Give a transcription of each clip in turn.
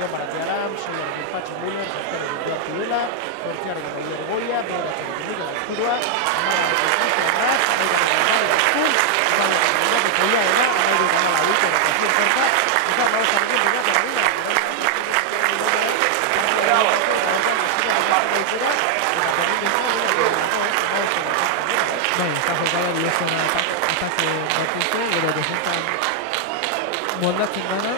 Jon Baratiaram, 6-arekin Patxi Müller, 7-arekin Duarte Tudela, 8-arekin Maider Goia, 9-arekin Mikel Azkurua, 9-arekin Cristian Raz, 9-arekin Mario Azkun, 9-arekin Poia Ena, 9-arekin Amala Duque, Rotación Corta, eta 9-arekin Bilate Marina. Bai, está jokala bihotzen atake batuzte, gero defensan moldatzen dana,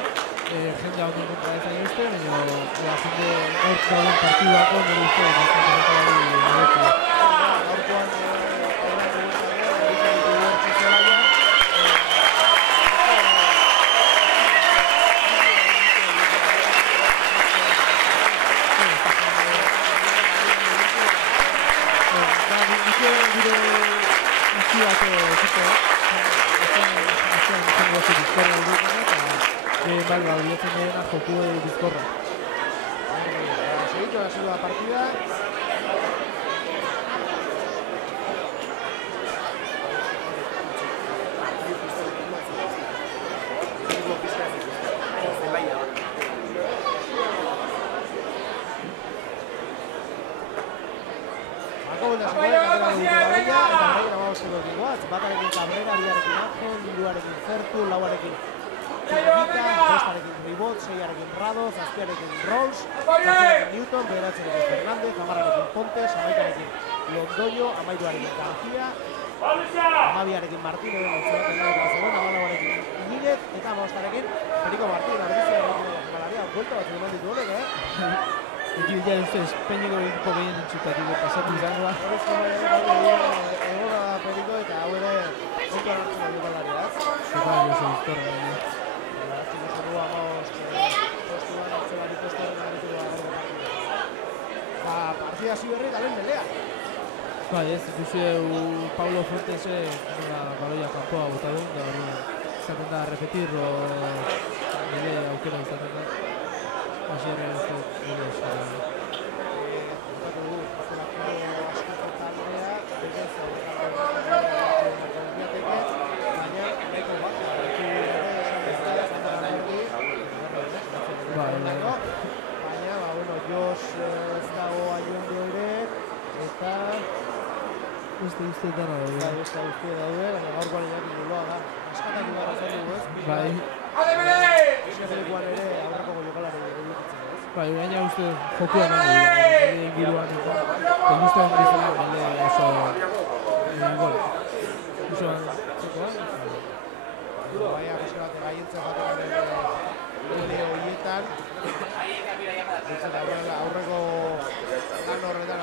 jendea honen kontra ez hain uste, baina jende gaur dauden partidako nire uste bastante jokalari noretu. Gaurkoan Balba, bilatzen dena joku bizkorra. Seguito, ha sido la partida. Acabo de Batarekin Cabrera, biarekin Ajon, hiruarekin Zertu, lauarekin Bostarekin Ribot, 6arekin Rado, 7arekin Rolls, 8arekin Newton, 9arekin Fernández, 10arekin Pontes, 11arekin Londoño, 12arekin García, 12arekin Martínez, 14arekin Iñiguez, eta 15arekin Perico Martín. Galaria, vuelta bat eman ditu honek, Eki bila duzte, Espainiako ekipo gehien entzutatik pasatu izangoa. Egona da Perico eta hau ere ondo hartzen dugu galaria, ez? Bai, oso bizkorra baina. Partida hasi berri eta lehen melea. Bai, ez ikusi Paulo Fuentese baloia kanpoa bota duen, da hori izaten da repetirro nire aukera izaten da. Hasierra uste nire eskola. Bukatu dugu, azkenako askoko taldea, begez baina nahiko bat, baina, Jos ez dago aiondo ere, eta beste guztiak dara daude. Bai, beste guztiak daude, baina gaurkoan Iñaki Luloa da. Askatatu gara zen dugu, ez? Bai. Eskerrikoan ere aurreko jokalari edukitzen, ez? Bai, baina uste jokuan nahi, inguruan eta guztiak bizala oso gol. Usoan txekoan? Baina, pixka bat gaientzen batean horietan. Aurreko lan horretan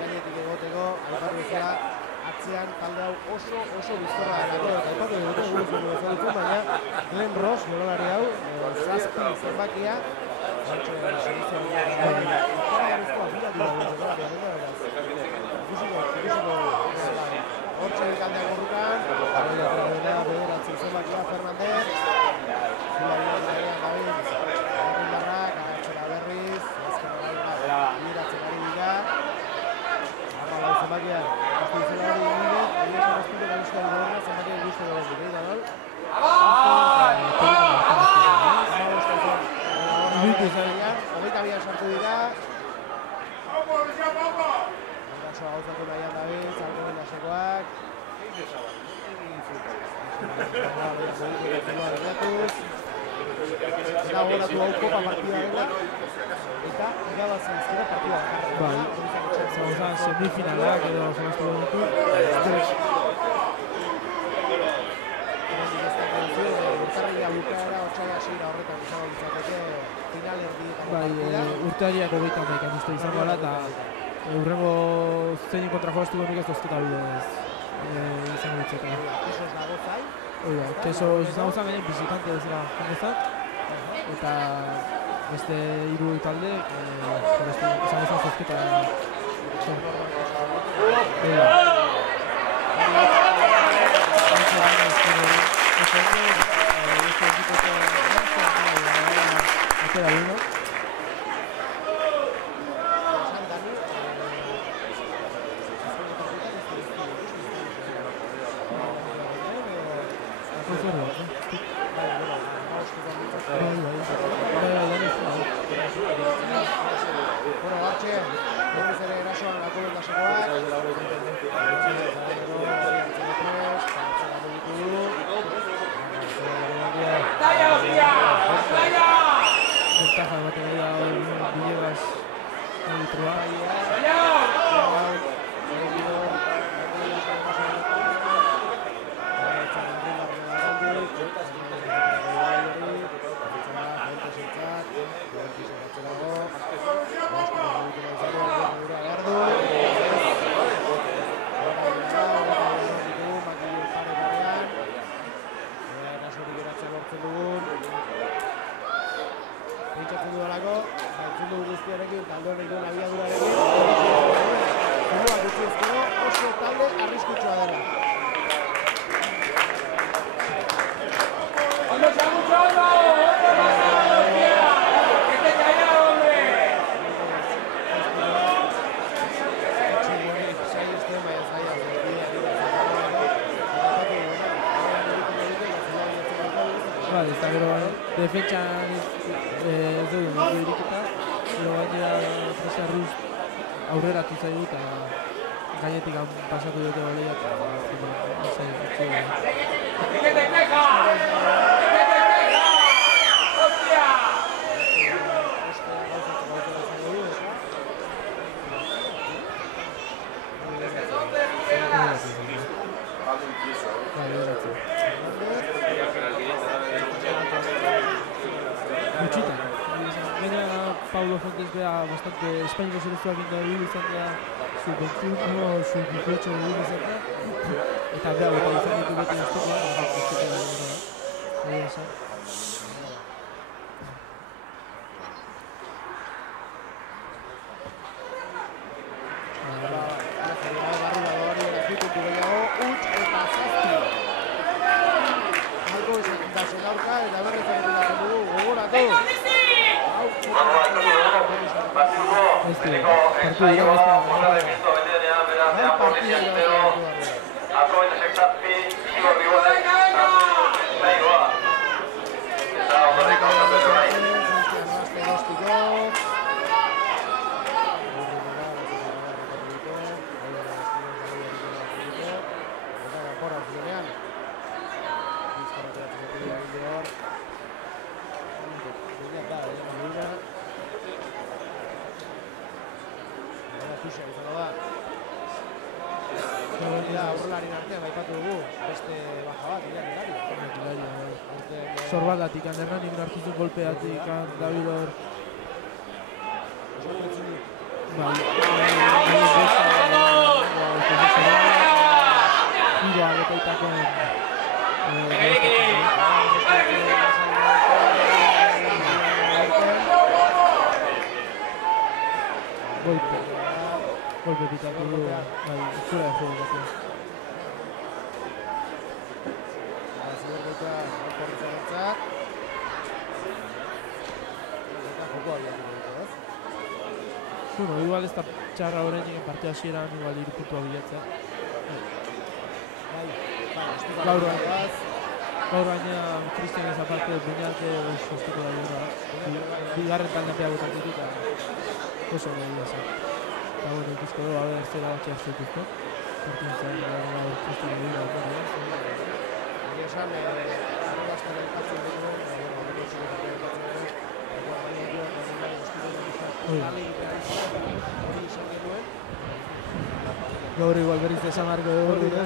gainetik egoteko, aipatu bezala, atzean talde hau oso bizkorra delako, eta aipatu dute gure bezalitzen, baina Glenn Ross, jokalari hau, zazpi zenbakia, hortxe kaldeak borrukan, bederatzen zenbakia Fernandez, berriz, bideratzen ari dira. Hala, zenbakian, uste izela hori Iñiguez, Iñiguez arrezpide gabizkoa dugu zenbakian guzti dugu dira, da nol? Hogeita bian sartu dira. Ondasoa gauzatu nahian David, Zalkoen dasekoak. Eta horatu hau kopa partida dela, eta irabazi izkera partida bakarra. Bai, zauzan semifinalak edo zehaztu dugu. Urtarria bukaera, otxaila hasiera horretan izango litzateke final erdietan. Bai, urtarriak 31 uste izango dela, eta hurrengo zein kontra jolaztuko nik ez dozketa bidez izango ditzeka. Kesos dago zain. Oida, Kesos izango zain, baina bizitante bezala jendezak. Eta beste hiru talde izango zain zozketa. Atera bino. Bai, ventaja ematen ari da Villegas arbitroa. Pentsatzen dudalako, entzun dugu guztiarekin, talde horrekin abiadurarekin, zuluak utzi ezkero, oso talde arriskutsua dela. ¡Cuando se ha escuchado! ¡Que te calla, hombre! Vale, está gero defentsan ez dugu mundu iriketa, gero gainera Fresa Ruz aurreratu zaigu eta gainetik pasatu dute balea eta ¡Que te queja! ¡Hostia! Gutxita. Gaina Pablo Fuentes bea bastante Espainiko selekzioa binda dugu izan da sub-21, sub-18 dugu izan da eta bea bota izan ditu beti oztokoa egia esan. Zorbalatik Hernanik hartu zuen golpeatik David hor hiru agetaitako golpe pitatu du fuera de juego bueno, igual ez da txarra horrein parte hasieran igual 3 puntua bilatzea. Gaur baina Cristian ez aparte Beñate sostiko da gora. Bigarren taldean botat ditu eta oso nahi zen. Eta bueno, ikusko dugu, a ber, zera batxea zutuzko. Partien zaren gara Cristian egira okara. Egia esan, arrugazten elkatzen dugu, gaur igual berriz desamarko dugu dira.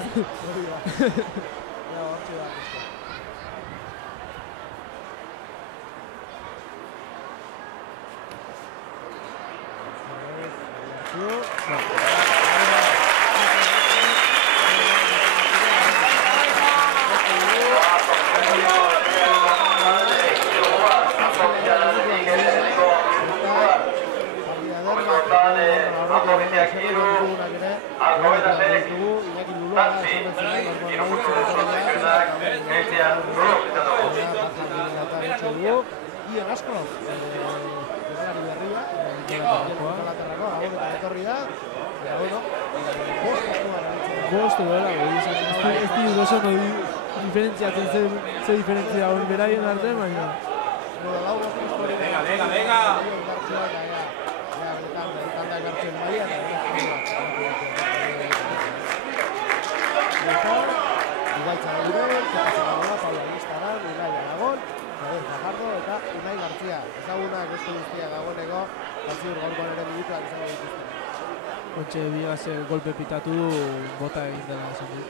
Diferentziatzen ze diferentzia hori beraien artean, baina... Venga! Javier Fajardo eta Unai Gartzia. Ezagunak beste guztiak dagoeneko, ziur gaurkoan ere minutuak izango dituzte. Ontxe bigaz golpe pitatu du bota egin dela esan du.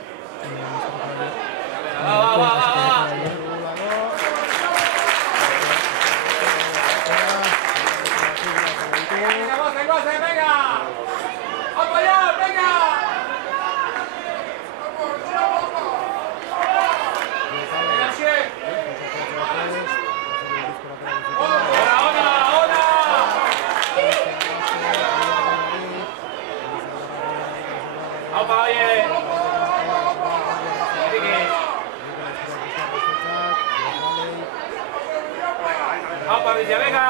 Venga! ¡Apoyar, venga! Venga!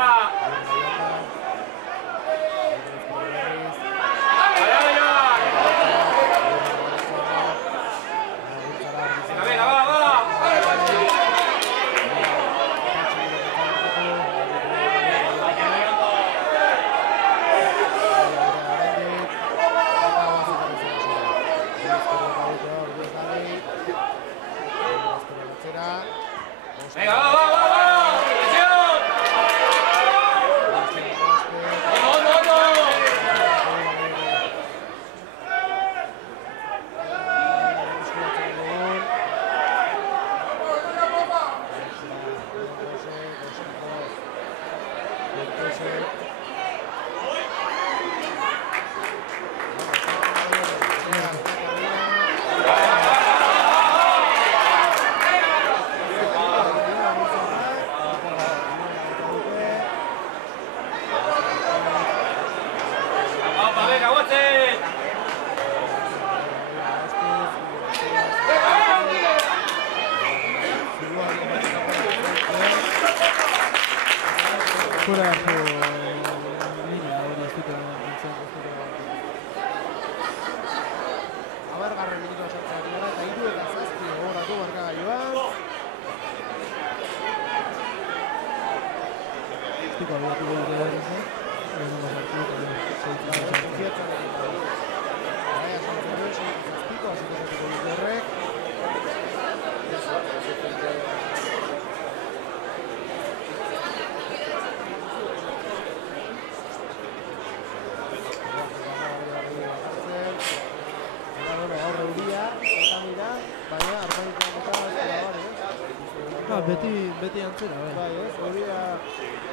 Beti antzera, bai. Bai, ez? Hori da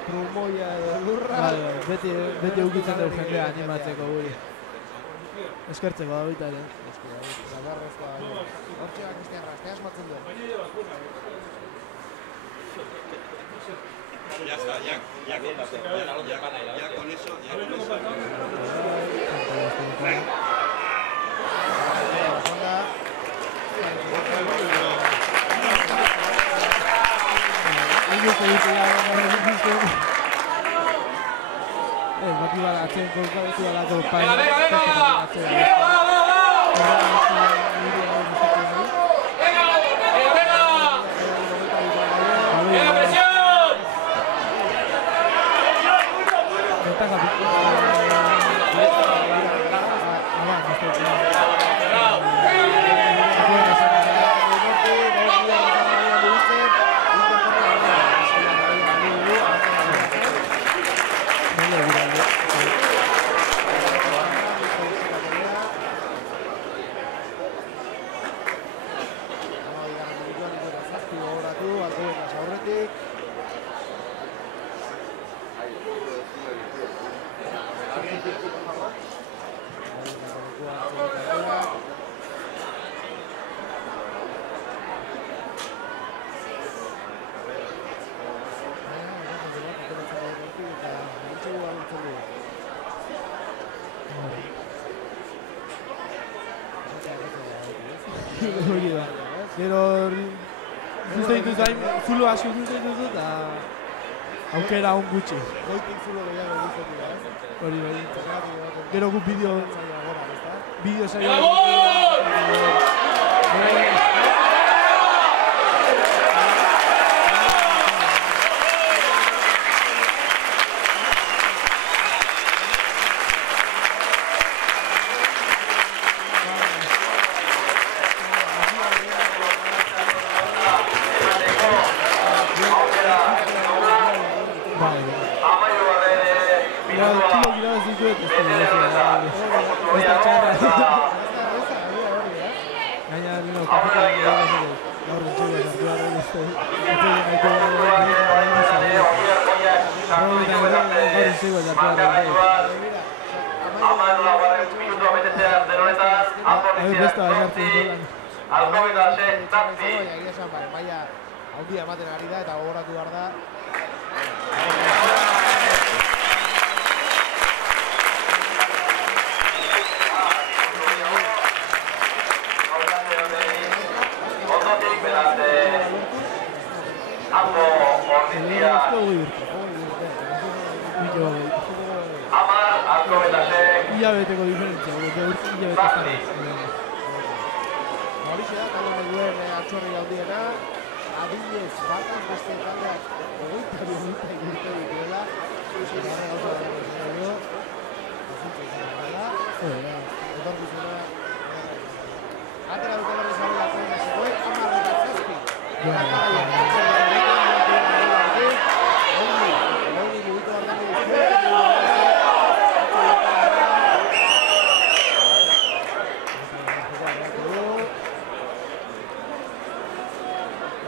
trumoia edo lurra. Bai, beti eukitzen dugu jendea animatzeko guri. Eskertzeko da baita ere. Zagarrezkoa bai. Hortxeak bestean gaztea asmatzen du. Ya está, ya con eso. Motibatzen kolkatu alako pai. ¡Venga, presión! Gero zuzen dituzain, zulo asko zuzen duzu eta aukera on gutxi. Goitik zulo gehiago egiten dira, ez? Hori bai. Gero gu bideo saio. kilo irabazi dituet, ez da txarra. Gaina, nino, kapitan gaur entzugu sartu behar uste. Maia handia ematen ari da eta gogoratu behar da. Hilabeteko diferentzia, hilabete zara. Horixe da, talde duen altxorri handiena, adinez bataz beste taldeak 22 urte dituela, garra gauza da dio, etorkizuna, atera dute berriz abela zuen zegoen, 10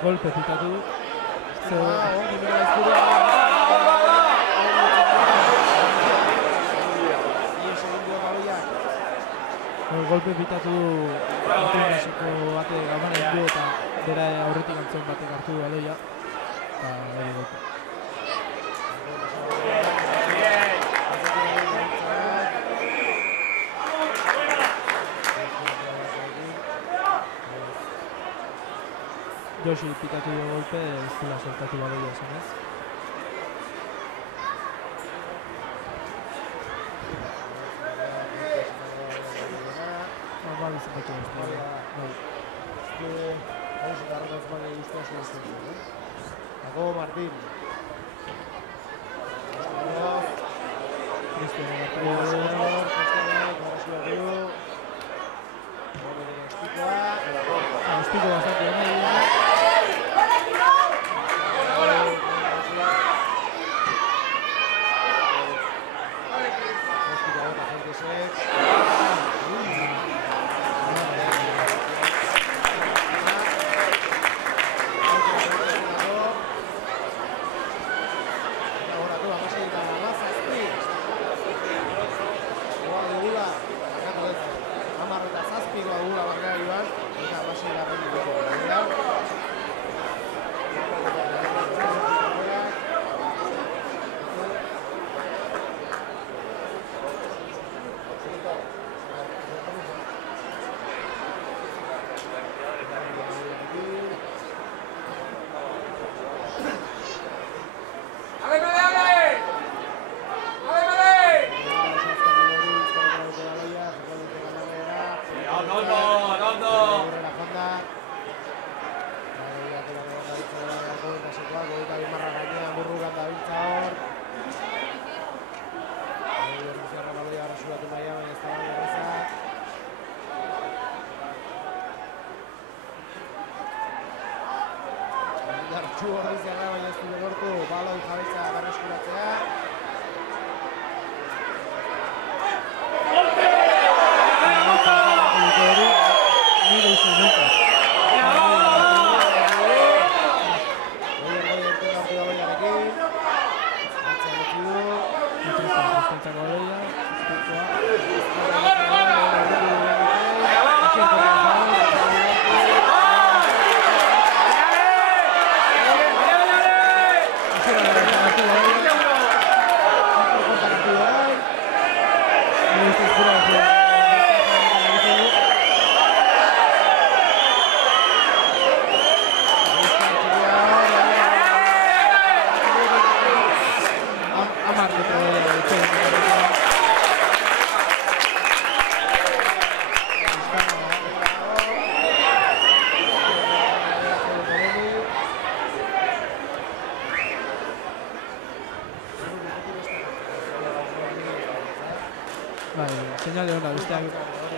golpe pitatu. Golpe pitatu Artuinaseko bate gamana indu eta bera aurretik antzen batek hartu du aloia. Eta golpe. Joshi pitatu du golpe, ez dela soltatu baloia esanez. Normal izan batu ez dira. Hauzik arrotaz bane guztia zuen. Jacobo Martín. Cristian Agustiko bastante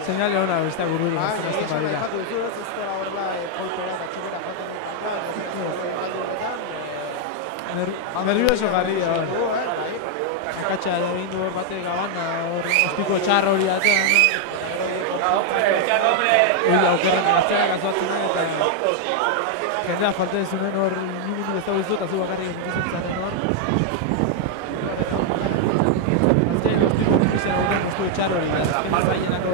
Señale ona besteak bururik azten badira. Nervioso jarri da. akatsa egin du hor batek gabana, hor ostiko txarra hori batean. Hori aukerren gazteak azoatzen eta jendea falta dezunen hor minimik ez dago izu eta zu bakarrik egin zaren hor. Azkenean ostiko difizela hori ostiko txarra hori, azkenean zaienako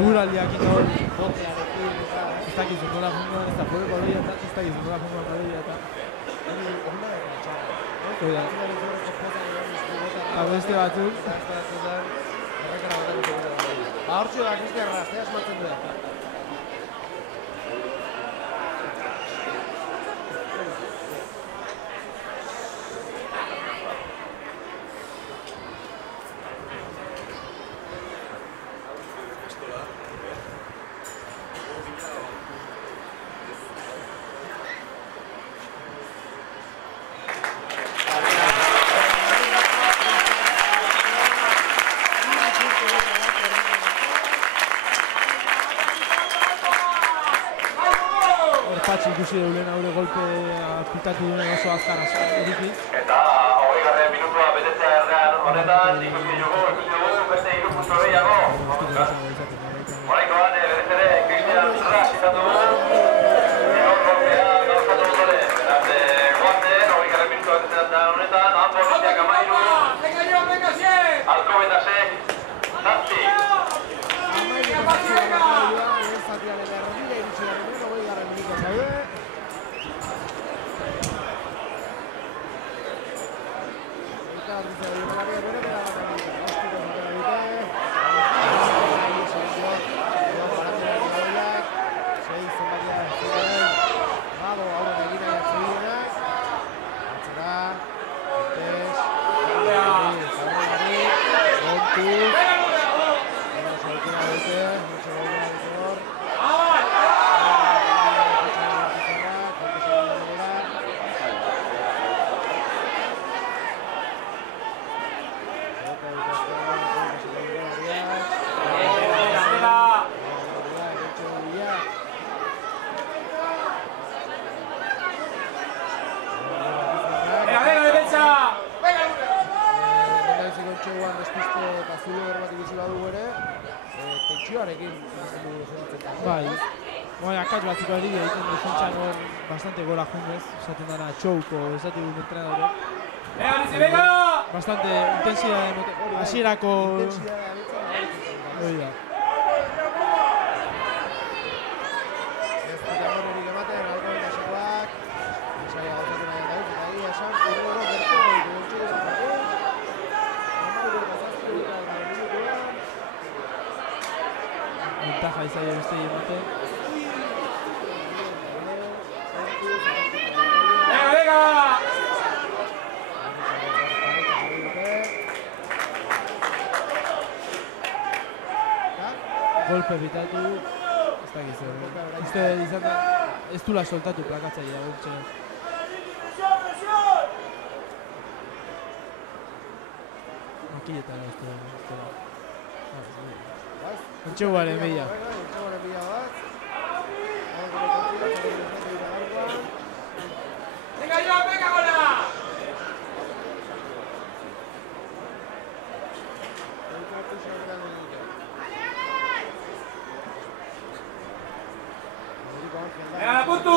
eguraldiak eta hor ez dakizu nola fungoan, ez da poder baloia eta ez dakizu nola fungoan baloia eta beste batzuk hortxo da Cristian Rastea esmatzen du da. Ikusi deulen haure golpe pitatu duen oso azkar erikiz. Eta 20. minutua betetzea errean honetan ikusi dugu beste 3 puntu gehiago. Oraingoan berez ere Cristian Ras izan dugu. Golpea gauzatu dute. Beraz, guazen 20. minutua betetzea honetan ambos guztiak 13. Alkobetase 7. Akats batzuk ari egiten defentsan hor bastante gola junez, esaten dara txouko, esaten dut entrenadore. Bastante intensidade hasierako hori da. Ventaja izaio beste ematen. Golpe bitatu, ez da gizero. Uste izan da, ez dula soltatu plakatzailea gurtxe. Makilletara uste da. Entxeguaren bila. Venga yo, venga gola! ¡Venga, la punto!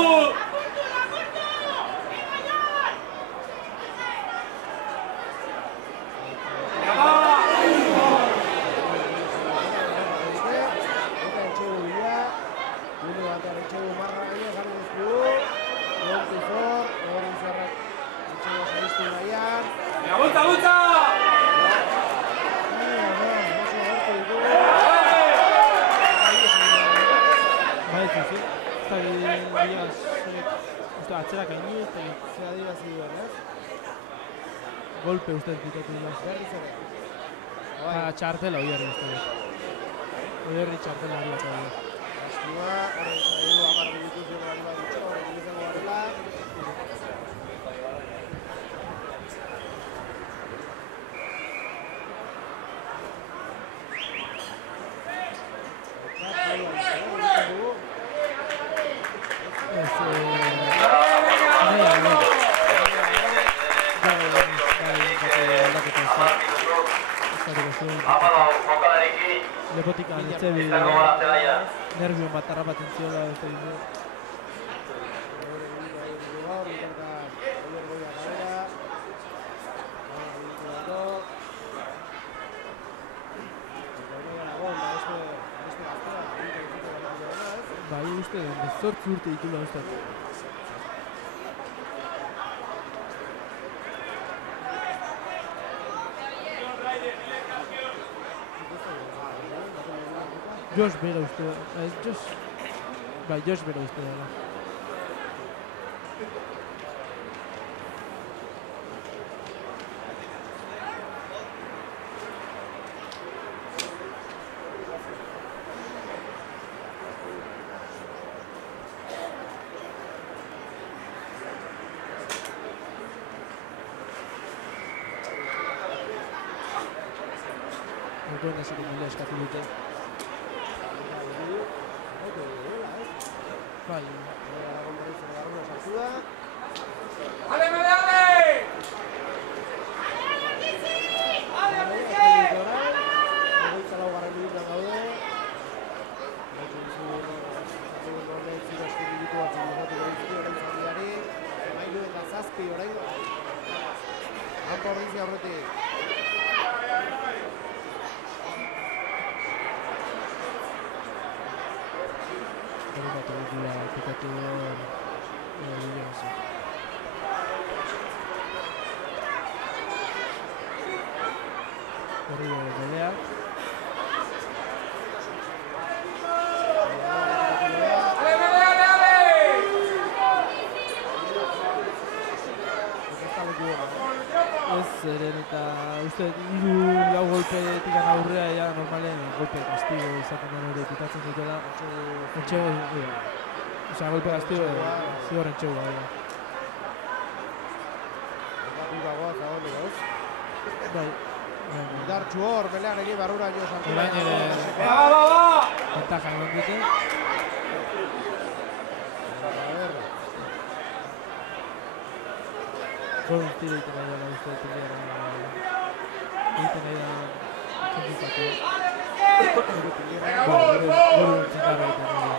¡Venga, bulta! Atzerak haini ez da zera dira ziduan, ez? Golpe ustez ditatu dira. Berriz ere. Txartela oierri uste dut. Oierri txartela ari bat dira. Eskua, horren zailu amarri dituzio gara bat ditxo, horren izango garela. zuen. jokalarekin. Lepotik anetzebi Izango gara zelaia. nervio bat harrapatzen ziola beste dizu. Bai, uste, 18 urte ditula uste. Josh bera uste da. Josh bera uste da. Gogoen ez egin nila eskatu dute. Bai. ¡Ale, ale! ¡Ale, Zeren eta uste hiru lau golpeetik aurrea ja normalen golpe castigo izaten den hori pitatzen dutela. Osea, golpe castigo zigorren txeu da. Bai. Dartxu hor, belean egin barrura jo sartu. Orain ere ventaja egon dute. Gol tiro egiten nahi dela uste tiliara egiten nahi da kondizatu. Gol zindarra egiten nahi da.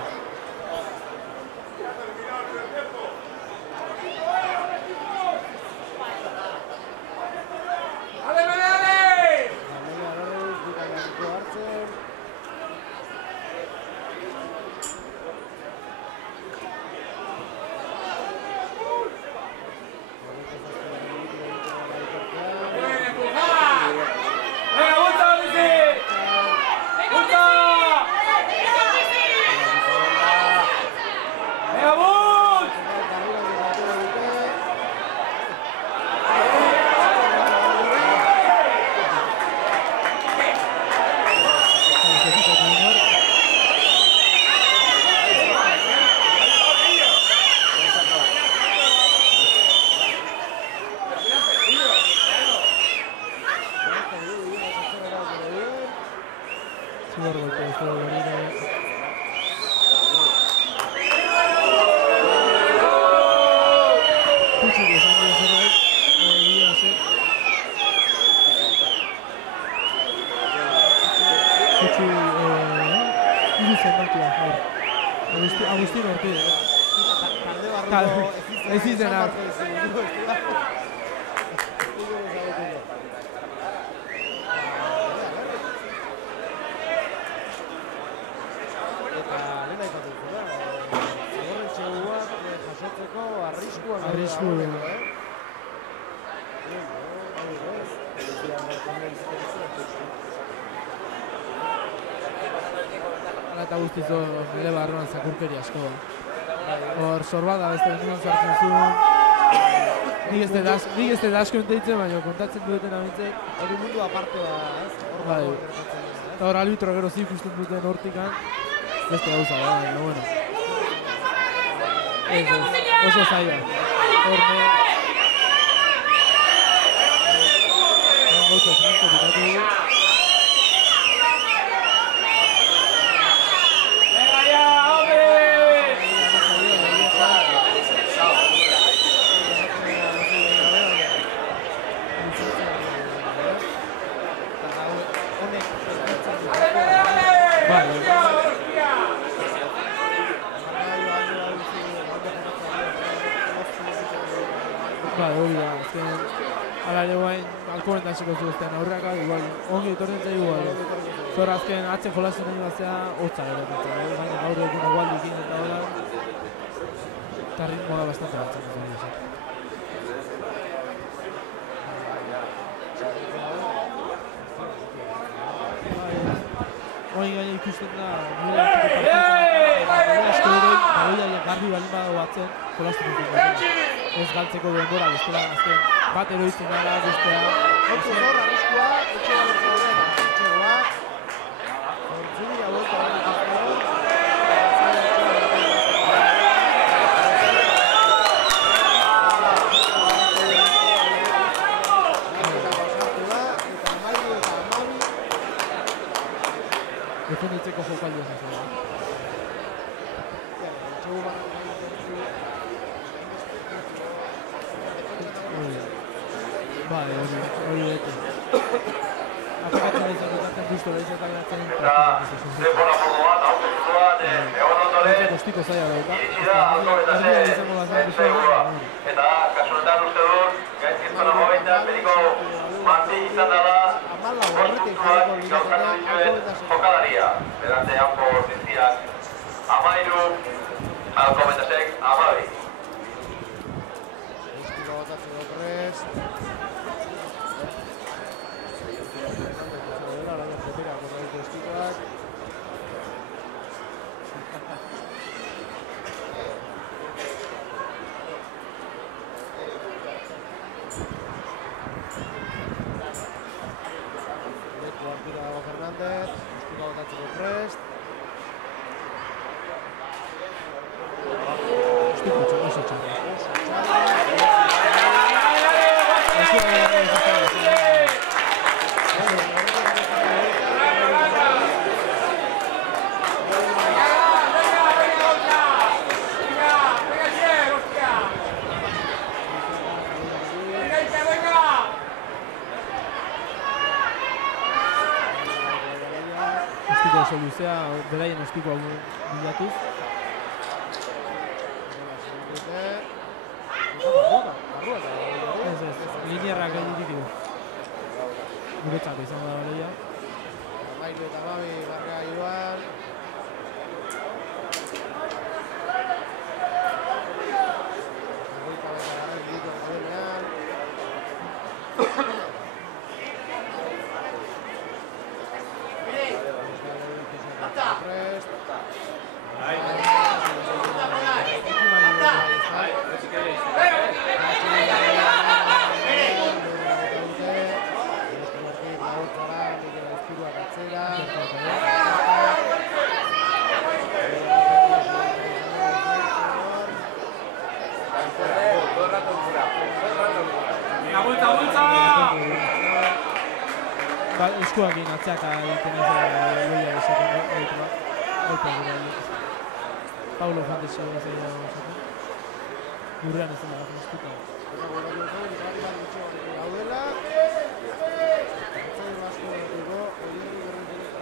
Agustín Ortiz. Ez izenak. Arrisku. Eta guztizo nire barruan zakurkeri asko. Hor sorbada beste benduan sartzen zuen. Nik ez da asko enteitzen, baina kontatzen duten amintzek. Hori mundu aparte da, ez? Bai. Eta hor arbitro gero ikusten duten hortikan. Beste gauza da, baina, bueno. Ez, oso zaila. Hor ne... Gauza zinezko ditatu dugu. ere guain alkoholen dasiko zuzten aurreaka, igual, ongi etorren zaigu igual. Zor azken atxe jolazen egin batzea, hotza erotetzen, baina gaur egun igual dikin eta hola, eta ritmoa bastante batzen dut. Hori gaina ikusten da, nire garbi balin badago batzen, jolazten dut. Ez galtzeko denbora, bestela azken bat eroitzen gara, bestea. Hortu zor, arriskua, etxe galerko horren, etxegoak. Hortzuri haueko horretik defenditzeko jokaldi ez da. Vale, hori bete. Apakatzen ez dutaten justo lehizetan gatzen denbora modu bat, autozua bat, egon ondoren, kostiko zaila dauka. Eta kasunetan uste dut, gaizkizkona momentan, beriko mandi izan dela, kontzuntuak gauzatu dituen jokalaria. Berante, hanko ziziak, 13, alko metasek, 12. Estilo botatzen dut prest. Fernández, estilo botatzeko prest. Estiko txarra, oso txarra. Oso luzea, beraien ostikoa bilatuz. Ez, linearrak egin ditu. Guretzat izango da baleia. 13 eta 12 barra igual. Eskuak egin atzeaka egiten ez loia esaten Paulo Fantasio ez esaten. Gurrean ez dela gaten eskuta. Gaudela. Zoi basko dugu, hori berrentzen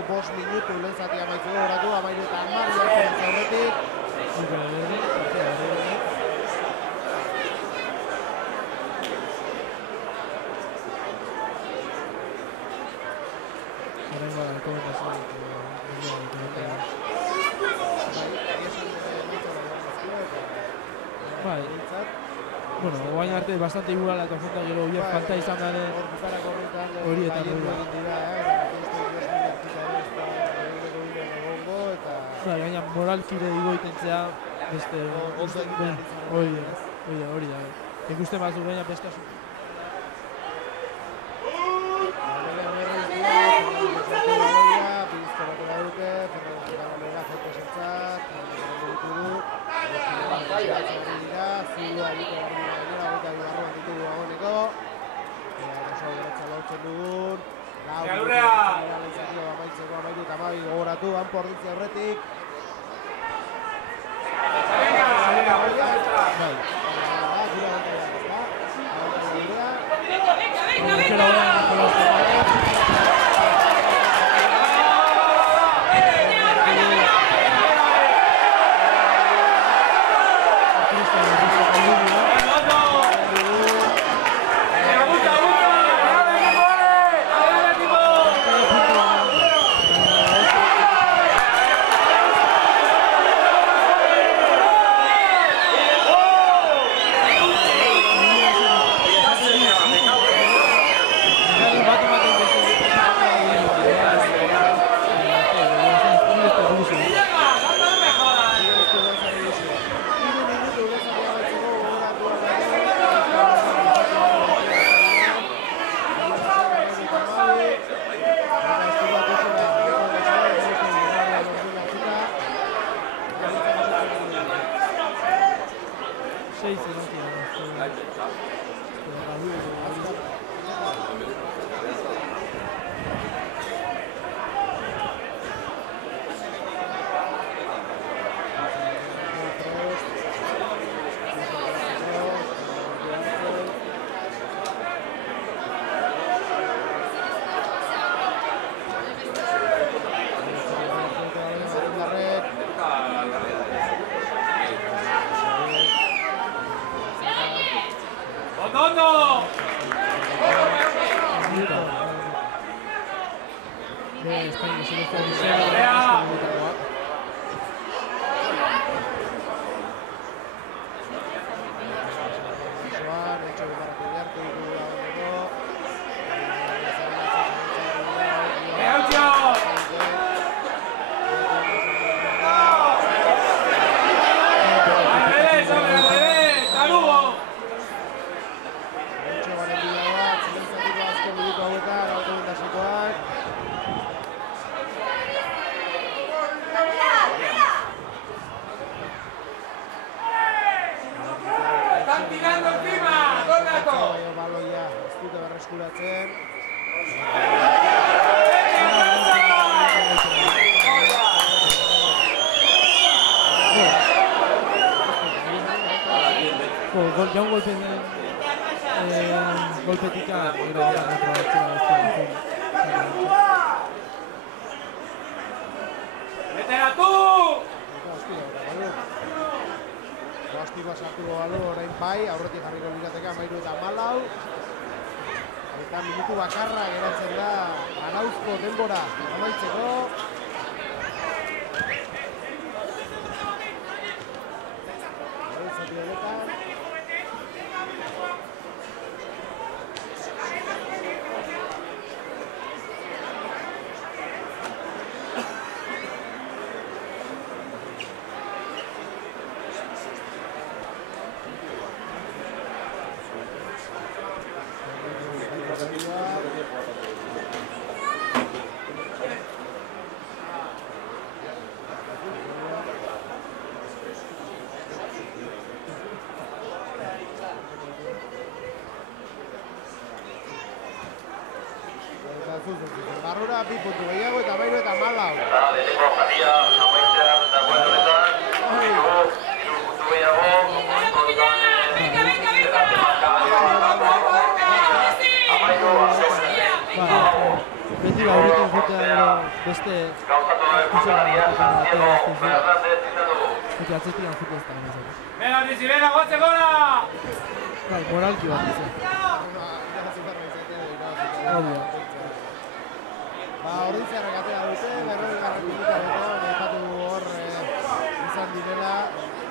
lehenengo 5 minutu lehen zatia amaitzeko horatu, 13:10 jartzen aurretik. Bai, bueno, guain arte bastante iguala eta jonta gero horiek falta izan gane horietan gaina moralkire igoitentzea beste hori da. Ikusten batzuk gaina beste asu. Gogoratu, hanpo orditzea aurretik. Golpetika gero Gastiba sartu balu orain bai, aurretik jarriko lirateke 13:14. Eta minutu bakarra geratzen da Arauzko denbora amaitzeko. Barrura 2 puntu gehiago eta 13:14. Lehenengo jatia amaitzea dagoen honetan, 3 puntu gehiago, beti aurretik jutea beste Gauzatu jokalariak Santiago Fernández izan dugu. Eta atzetik anjutu ez da gana. Venga, Ordizi, venga, gotze gora! Bai, moralki bat izan. Obvio. Ordiziarrak atera dute, 40 minutu aipatu hor izan direla,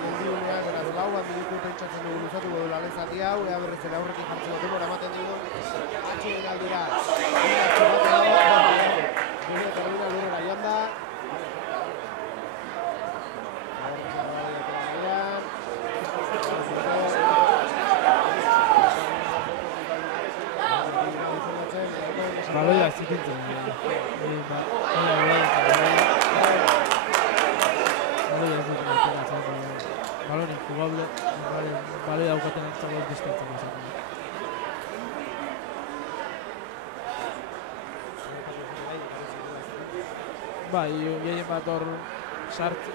geldiunean, beraz, lauan minutu pentsatzen dugu luzatuko duela lehen zati hau, ea berriz ere aurretik jartzen dut, eramaten dugu, atxeden aldira, gure termina lurrera joan da, Baloia zikintzen. Baloia ez dut ateratzen. Balon injugable. Baloia daukaten entzaloz distantzen bazatzen. Bai, gehien bat hor sart.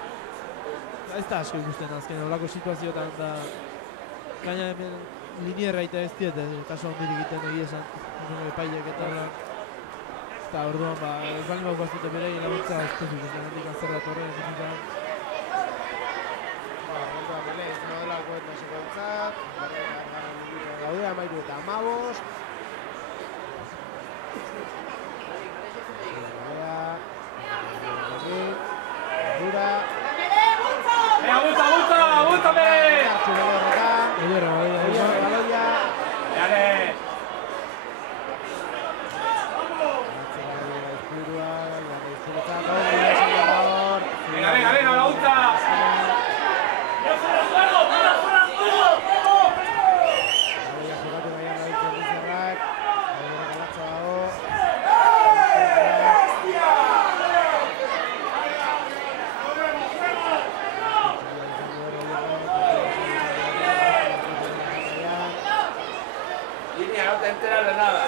Ez da asko ikusten azken, horako situazioetan da. Gaina hemen linierra eta ez diet, kaso handirik egiten egia esan. Epaileak eta eta orduan ez bali bau bastute berein laguntza ez duzu ez handik azerrat horren egiten Horrendoa bele ez modelako ez nasiko entzat gaude amairu eta amabos dura ¡Bulta, be! Baloia Venga, la ulta. Línea, no te enteras de nada.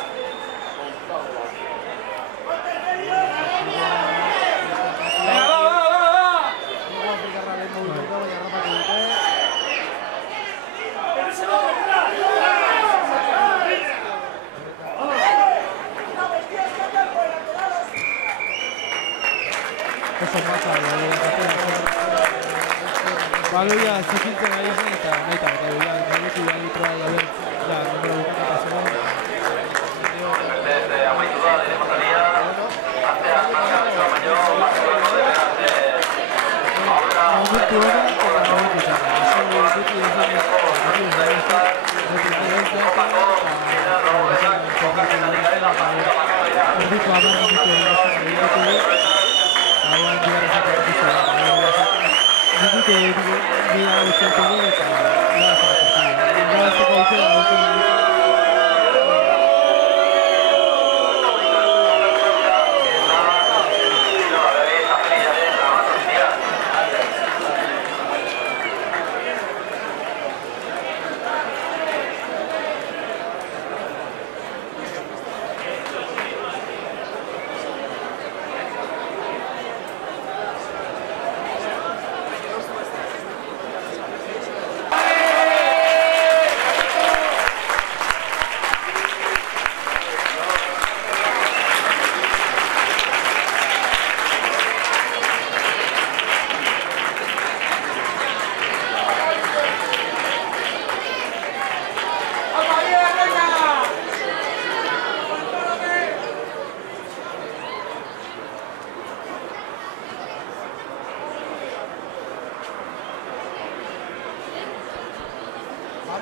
Baloia zikintzen ari zen eta nahi eta nahi litroa gaber numero bukatu eta zegoen. Desde amaitu da, dine pasaria, artean markatu baino, markatu dela, Momentu hori eta momentu izan. Beti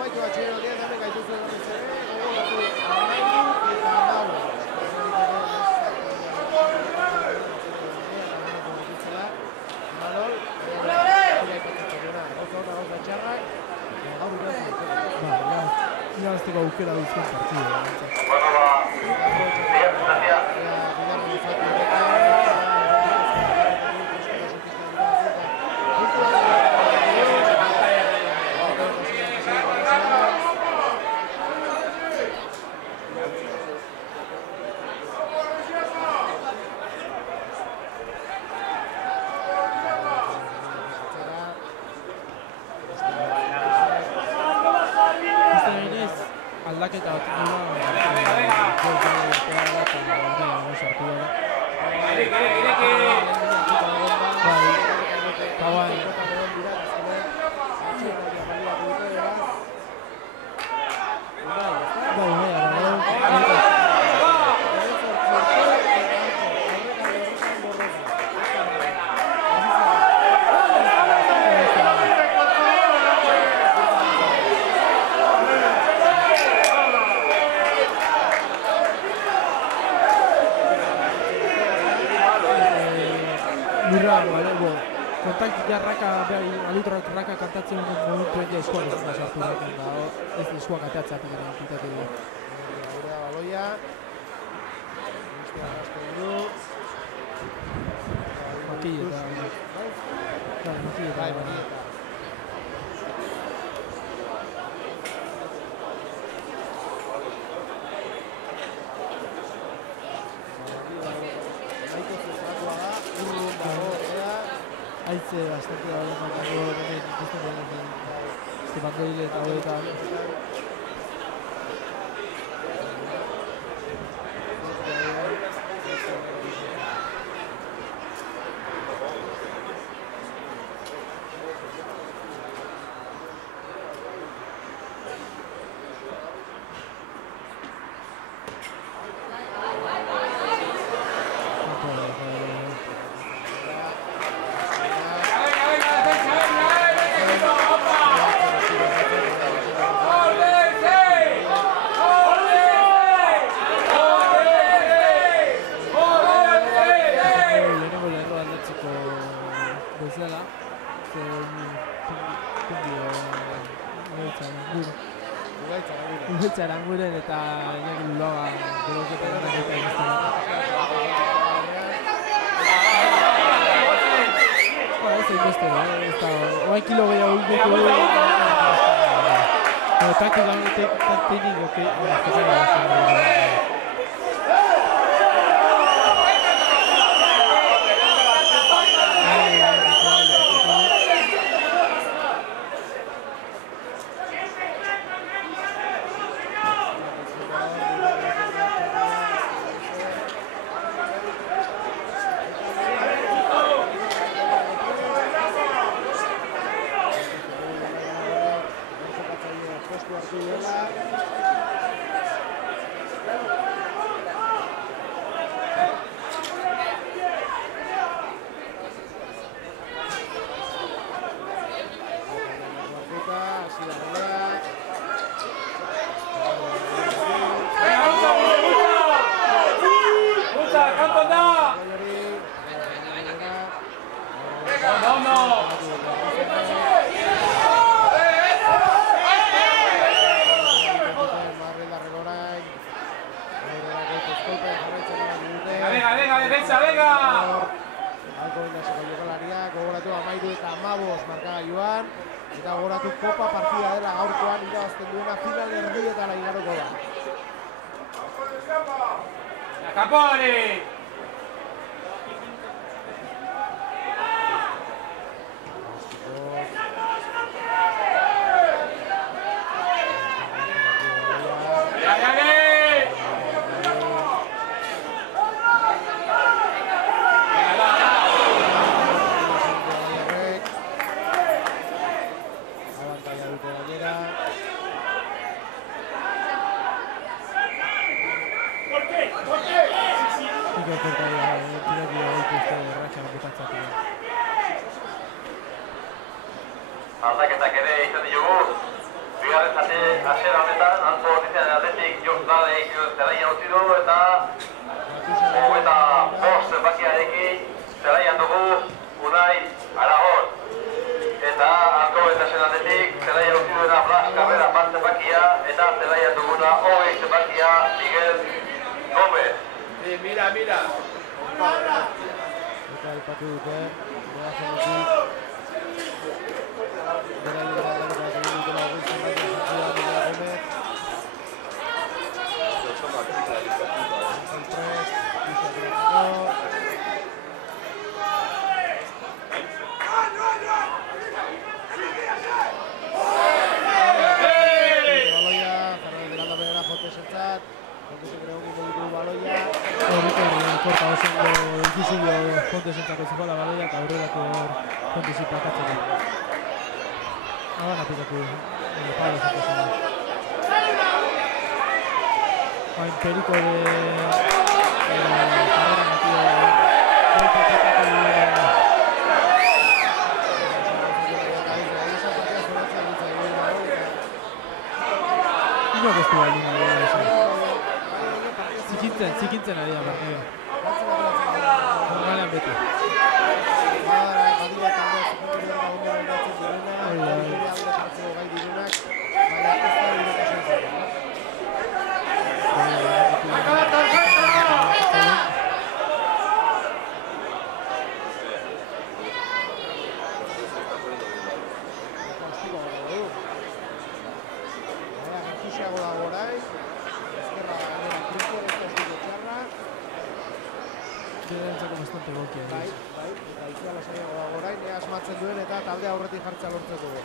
amaitu atxeren horiek hemen gaituzu berriz ere, gogoratu amaitu eta amabos. Manol, gauza txarrak, gaur irabazteko aukera duzuen partida. bueno, aldaketa bat Venga. Bai. Kotan egon dira, azkenean, atxenaria baliatu dute, beraz. Kontak jarraka, alutroak raka kantatzen dut momentuen ja eskuak ez da sartu daken da, ez da eskuak ateatzatik gara pitatu du. Gure baloia. Guztia gazte du. Makilleta. Bai, makilleta. Bai, makilleta. Haitze bastante da hori matango hemen ikusten duen este bandoile eta hauetan. Aranguren eta Iñaki Lulaga beroketen eta egizten. Ez egizten, ez da, oain kilo gehiago ulbetu du. Taktik eta gogoratu kopa partida dela gaurkoan irabazten duena final erdietara igaroko da. ¡Capone! Aldaketak ere izan ditugu. Bigarren hasiera honetan, Antzo Ortizian aldetik Jos Daleik zelaian utzi du eta 25 zenbakiarekin zelaian dugu Unai Aragon. Eta Antzo Ortizian aldetik zelaian utzi duena Blas Carrera 1 zenbakia eta zelaian duguna 20 zenbakia Miguel Gómez. Mira, mira. Eta aipatu dute, behazenetik. Korta oso difícil Fontesentzako zikola baloia eta aurreratu Fuentes plakatzen. Hagan aplikatu palo zetuzena. Hain periko de carrera metido golpe aplikatu Ino gestu baldin zikintzen ari da partida. Normalean beti. Bastante egokia. Bai, eta izua lasaiago dago orain, asmatzen duen eta talde aurretik jartzea lortzeko du.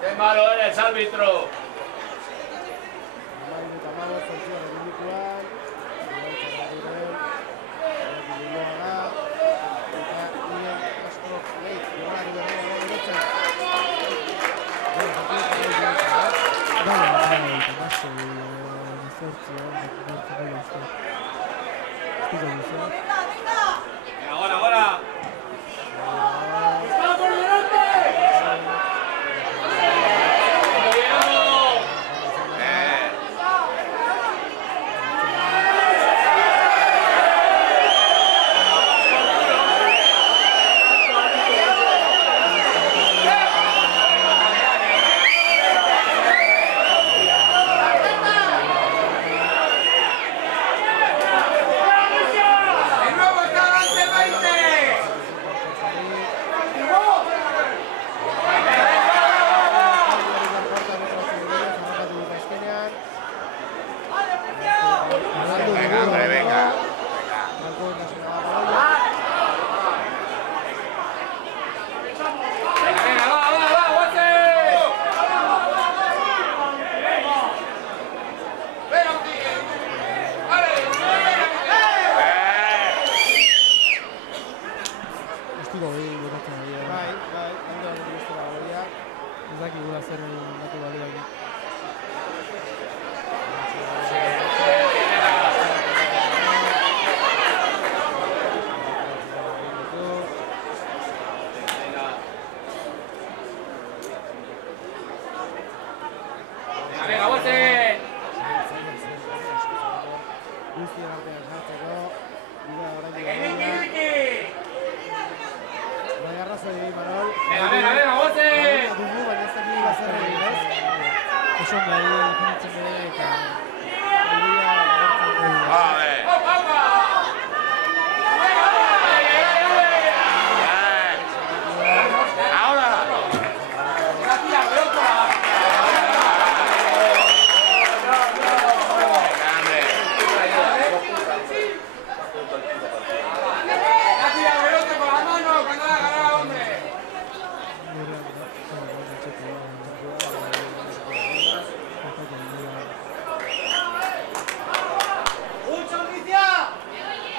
¡Qué malo eres, árbitro! Ahora, ahora. ¡Venga!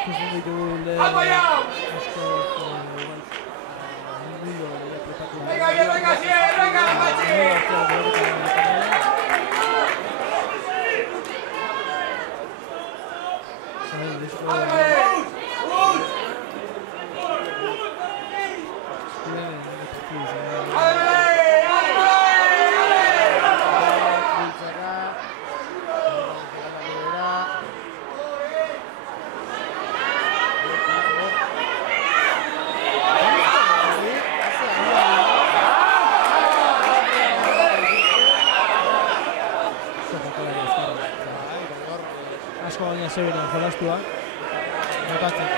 ikusten ditugu lehen asko munduio prepatu. Asko baina zeberan jolastua. Notatzen da.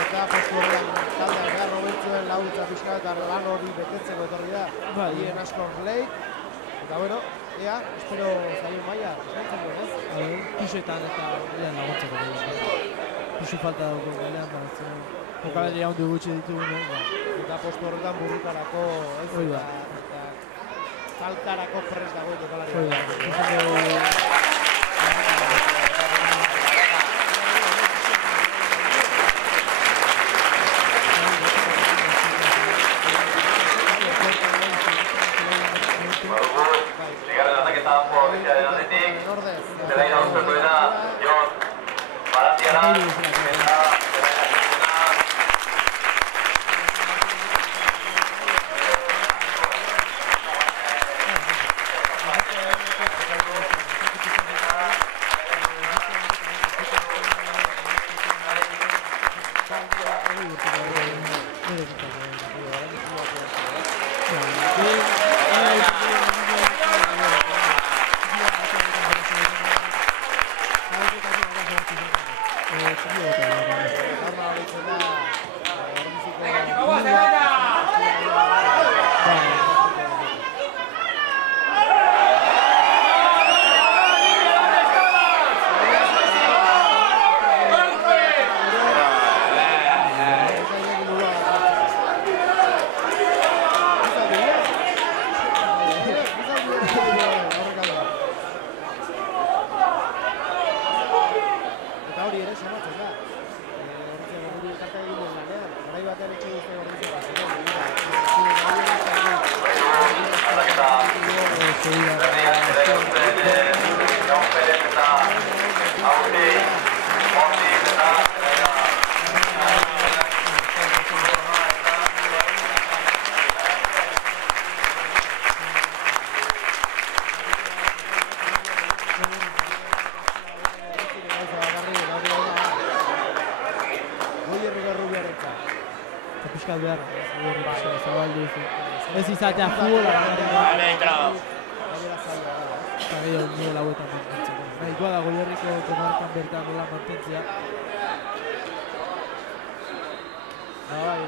Eta postu horrean taldeak garro betzuen laguntza pixka eta lan hori betetzeko etorri da. Hien asko leik. Eta bueno, ea, espero zaio maia, eskaintzen duen, ez? Pixetan eta lehen laguntzeko. Pixu falta dugu galean, jokalaria ondo gutxi ditugu. Eta postu horretan burrukarako, ez? Eta talkarako prest dago jokalaria. Ez izatea futbola eta gero nire lauetan mantentzeko. Nahikoa da Goierriko komarkan bertan nola mantentzea. Bai,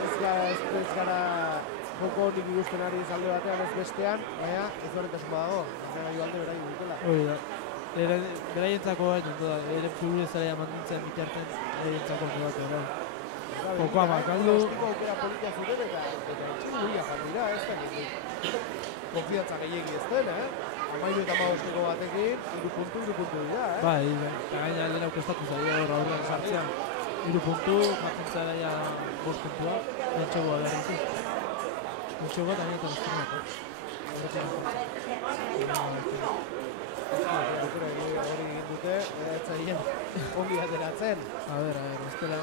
gustatzen beraientzako ere pulure zarea mantentzen bitarten beraientzako bat ere. Jokoa bakaldu. Aukera politia zuten eta etxin guia jarri da, ez da. Konfiantza gehiegi ez den, 13 eta 15 batekin, 3 puntu dira, Bai, eta gaina lehen aukestatu zaila hor aurrean sartzean. 3 puntu, jatzen zara ja 5 puntua, entxegoa behar ditu. Entxegoa eta nietan esturnak. Hori egin dute, etzaien ongi ateratzen. A ber, bestela.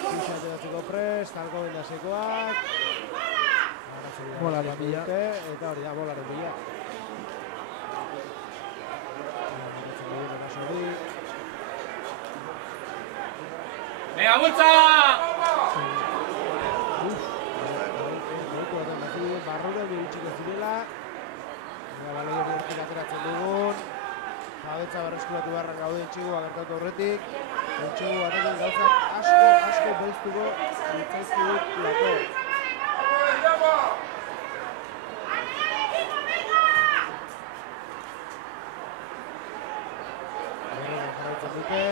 Pisa ateratzeko prest, talko bendasekoak. Bolaren bila. Eta hori da, bolaren bila. Venga, bultza! Barrura biritxik ez direla. Baloi hori erkin ateratzen dugun. Jabetza berreskuratu beharran gaude entxegua gertatu horretik. Entxegua batekin gauzak asko belztuko ditzaizkidut lako. Jarraitzen dute.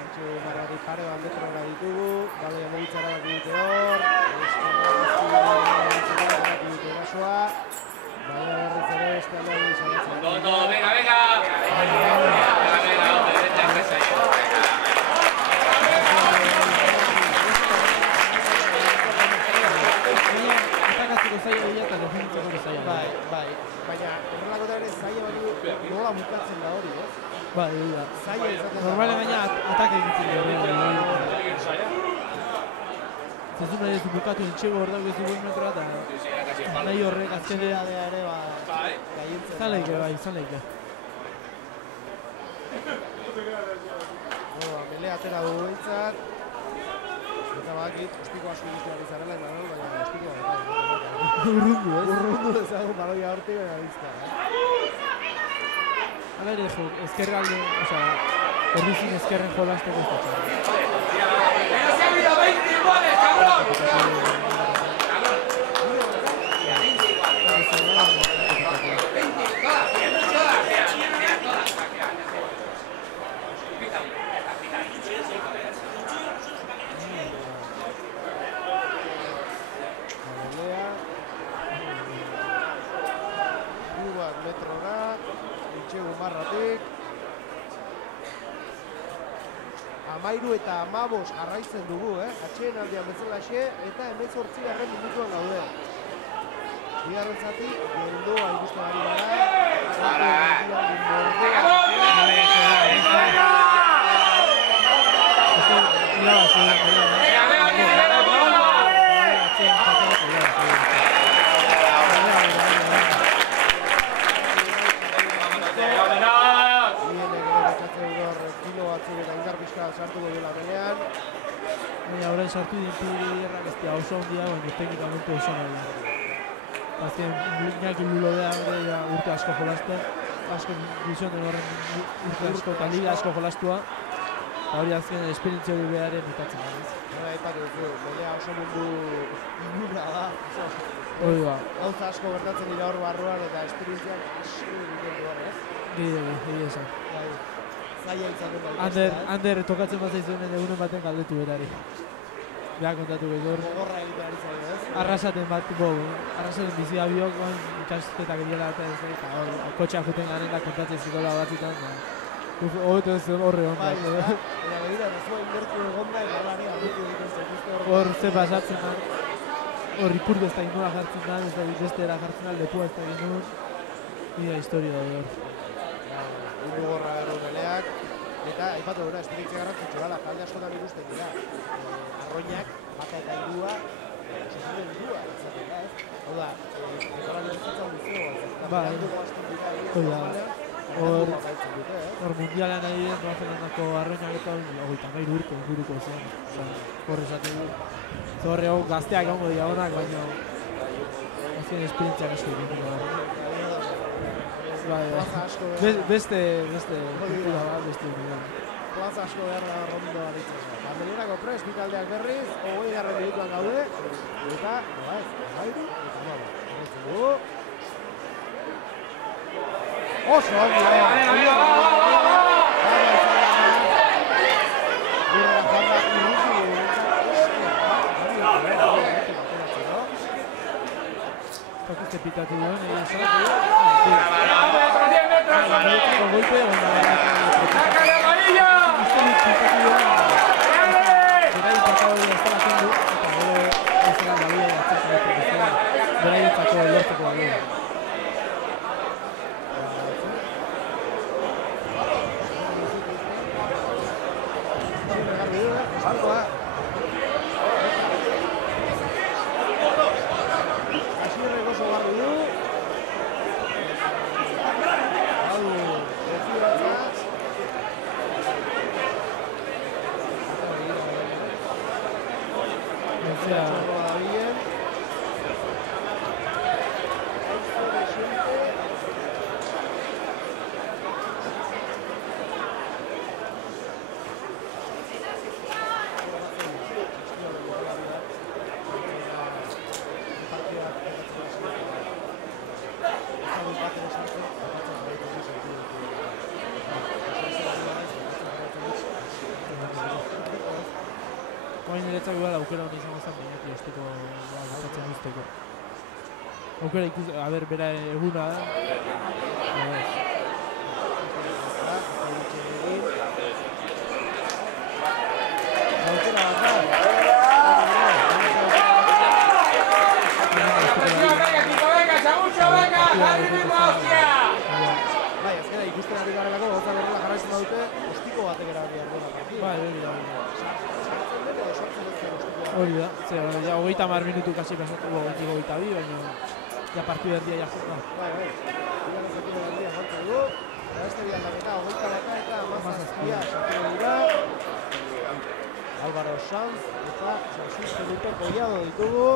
Entxegu marrari pare bat metrora ditugu. Baloia mugitzara bat dute hor. Erasoa. Baina berriz ere beste aldean saiatzen. Ondo, venga, venga! Venga, hombre, vete a casa ahí. Atakatzeko zaila dira eta definitzeko zaila. Bai. Baina horrelako ere zaila baino nola bukatzen da hori, ez? Bai, da. Zaila izaten da. Normalen gaina atake egitzen dira. Zezun nahi ez bukatu entxego hor dago ez du metroa eta nahi horrek azkenea ere gaientzen. izan leike, bai, izan leike. Melea atera dugu behintzat. Eta bakit, ostiko asko ikusten ari zarela, Imanol, baina ostiko bat. Urrundu, ez? Urrundu ezagun baloia hortik, baina bizta. Hala ere, ezkerra alde, osea, errizin ezkerren jolazteko ez da. ¡Pero se ha habido 20 iguales, cabrón! Metrora, Entxegu marratik. 13 eta 15 jarraitzen dugu, atxeen aldean bezalaxe, eta 18. minutuan gaude. Bigarren zati, geldoa ikusten ari gara. Sartuko duela pelean. Ahora sartu dintu errak ez dira oso handia, baina teknikamente oso nahi. Azken, Iñaki Lulodea urte asko jolazten, asko dizion den horren urte asko eta liga asko jolastua. Eta hori azken esperientzia hori beharen ikatzen da. Hora ipatu duzu, pelea oso mundu inura da. Hori ba. Gauza asko gertatzen dira hor barruan eta esperientziak asko egiten duan, ez? Gehiago esan. Zaila izan dut Ander tokatzen bat zaizunen egunen baten galdetu berari. Beha kontatu gehi hor. Gogorra egiten ari zaio, ez? Arrasaten bat, arrasaten bizi abiok, ikasketak egiela eta ez da, hor, kotxea juten garen da kontatzen zikola batzitan, hobeto ez horre hon bat. Eta begira, nazua ingertu egonda eta lari abutu egiten zaituzte hor. Hor ze pasatzen da, hor ipurdu ez da inoa jartzen da, ez da bestera jartzen da, lepua ez da inoa. Nira historia da hor. Mundu gorra berro peleak. Eta, aipatu gura, esperientzia garrantzitsu dela, talde askotan ikusten dira. Arroinak, bata eta irua, osasun irua, izaten da, ez? Hau da, egoran egitzen duzio, Bai, hor mundialan nahi den, Nueva Zelandako arroinak eta 33 urte inguruko zen. Hor esaten du. Zorre hau gazteak egongo dira honak, baina azken esperientziak asko egin dira. Beste kultura bat, beste unidad. Plaza asko behar da rondo balitzen. Banderinako prest, bitaldeak berriz, 20. minutuan gaude, eta, amairu, eta nola. Oso, Tokizte pitatu duen, golpe, ¡Sácale amarilla! Niretzak igual aukera honi izango zen, baina tiostiko gustatzen guzteko. Aukera ikus, a ber, bera eguna da. Aukera bat da. Bai, azkena ikusten ari garelako, gauza berrela jarraitzen badute, ostiko batek erabakia duela partida. Bai, hori da, ja, 30 minutu kasi pasatu, 22, baina ja partidu erdia ja jota. Bai, bigarren partidu erdia jota dugu, eta beste bi aldaketa, 21 eta 17 sartuko dira. Álvaro Sanz eta Sanz Felipe Collado ditugu.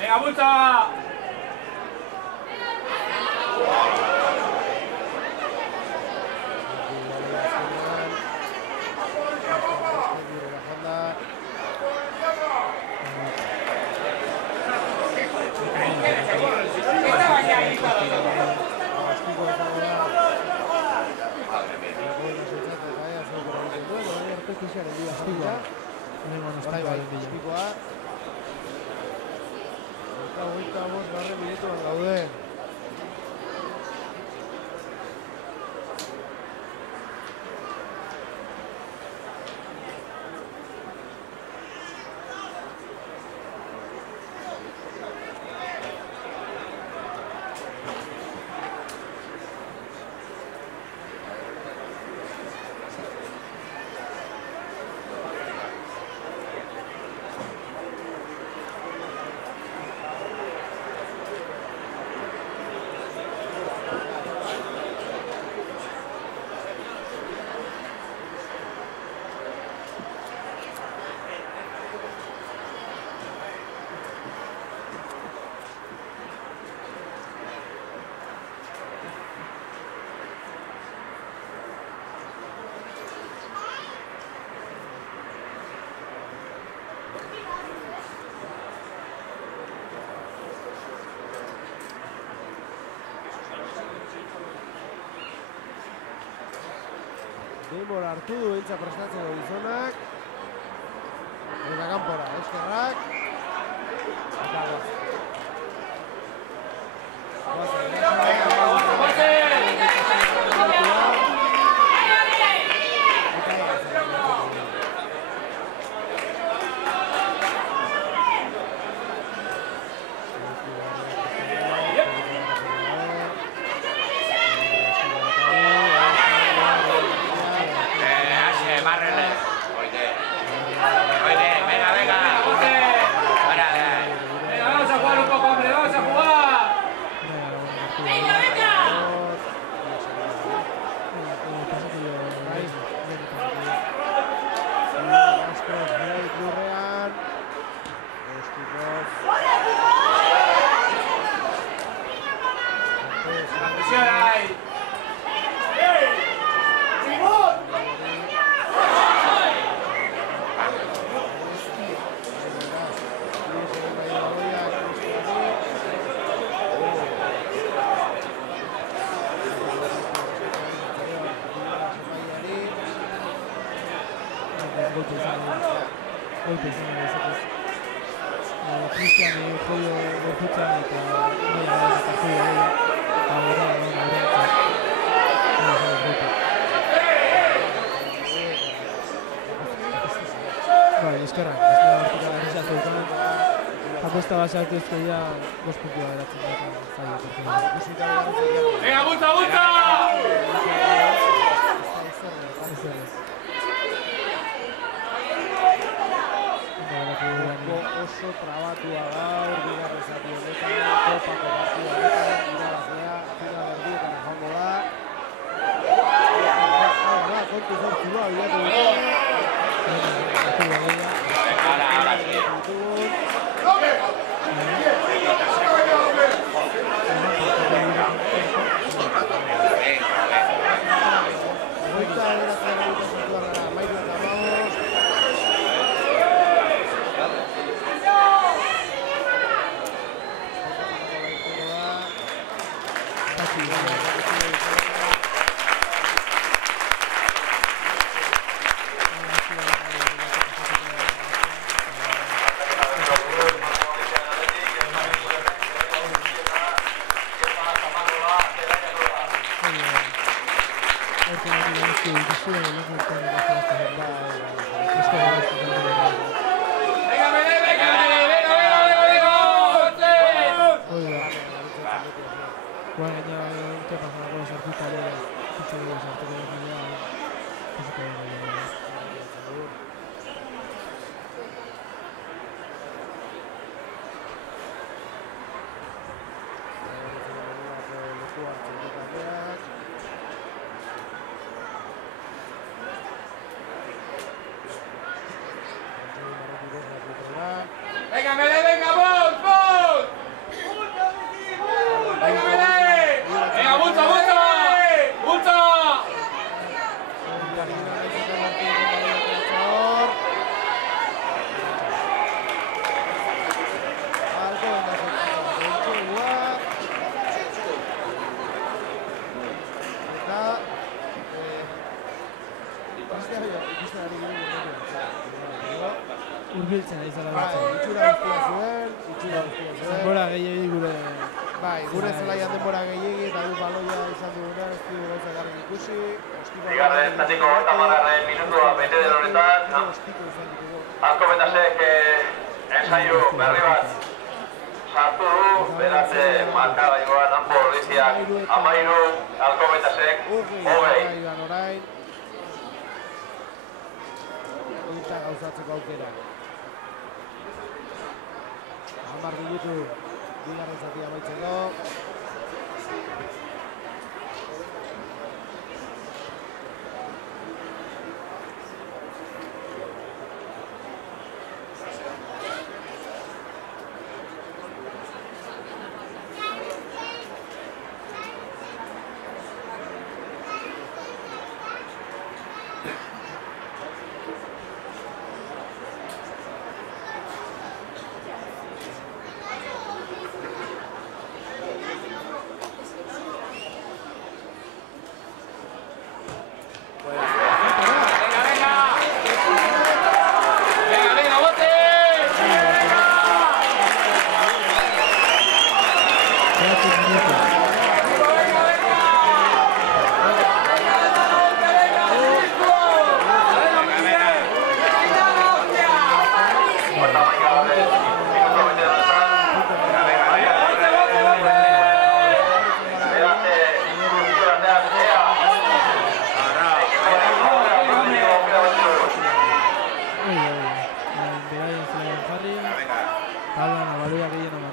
¡Venga, multa! denbora hartu du entza prestatzeko gizonak. Eta kanpora, eskerrak. Eta guaz. Sartuzko ya 2 puntua eratzen dut zaila. Venga, bulta, bulta! Oso trabatua gaur, bigarren zati honetan, kopako partida honetan, irabazlea, final erdietara joango da. Kontu zortzua, bilatu dut. Venga, Mele, venga, vos, vos. Venga, Mele. Venga, bulta, bulta. Bulta. Urbiltzen izala batzen. Itxura guztia zuen. Denbora gehiagi gure... Bai, gure zelaian denbora gehiagi eta du baloia izan duguna, ez dugu gauza garrik ikusi. Bigarren zatiko eta margarren minutua bete den honetan. Alko betasek ensaio berri bat sartu du, beraz markagailuan hanpo ordiziak 13, alko betasek 20. Eta gauzatzeko aukera. 10 minutu bigarren zatia amaitzeko.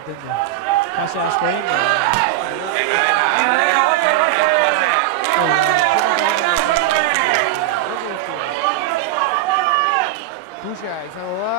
mantendu. Pase asko egin, Tuxea izango da.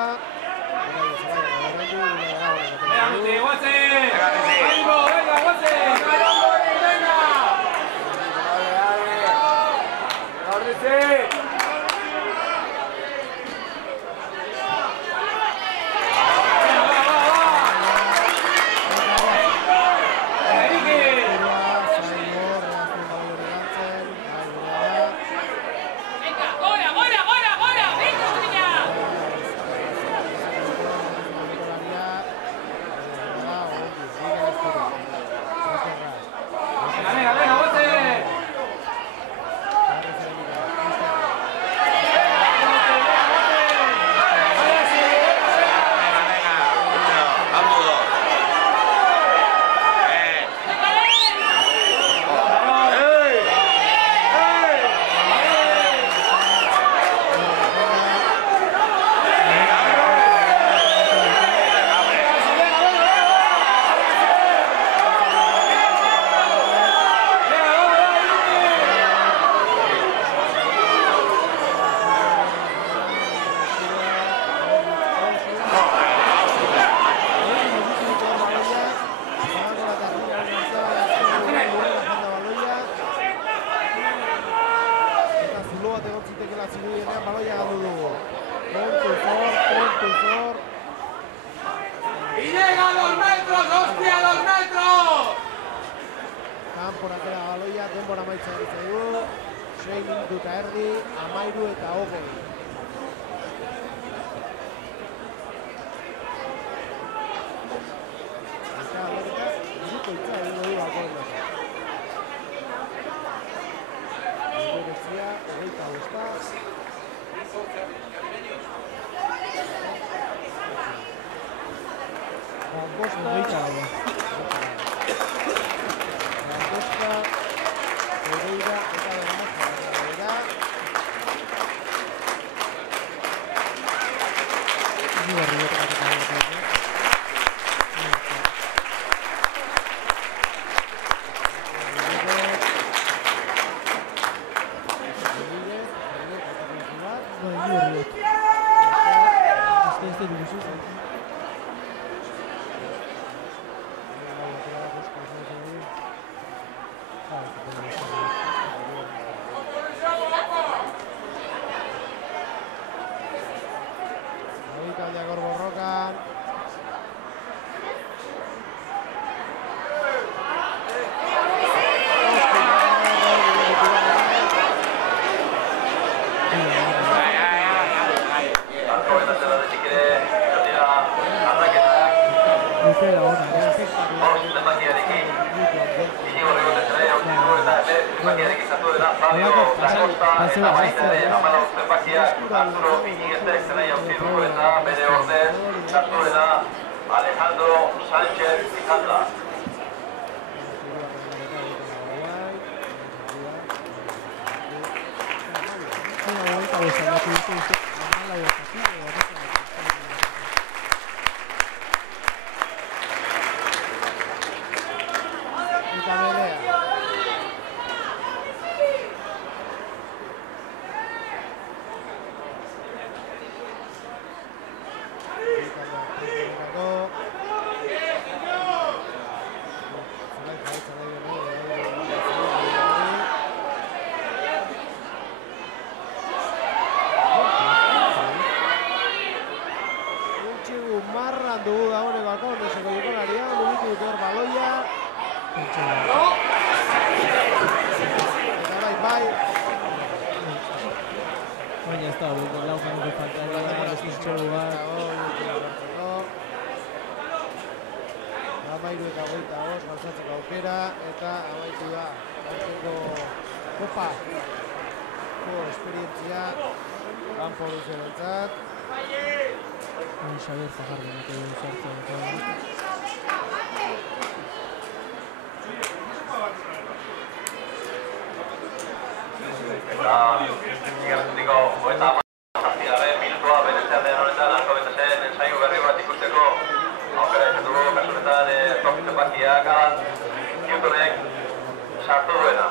Kanpora atera baloia, denbora maitza zaigu. 6 minutu eta erdi, 13 eta 20. Eta aldaketa, irukoitza egingo du bakoen dut. Berezia, 25. Bosta, Pereira eta Bermaza dira. Jagor borrokan. Alejandro Sánchez Pizarra. Baina ez da, lau minutu falta ez diztxoru bat. 13 eta 25 gauzatzeko aukera eta amaitu da. Gaurteko kopako esperientzia kanpo luzerentzat. Xabier Zajarden eta sartzen. Igaraztiko, eta minutua beretzen den honetan, alko betasen ensaio berri bat ikusteko aukera izan dugu, kasunetan Newtonek sartu duena.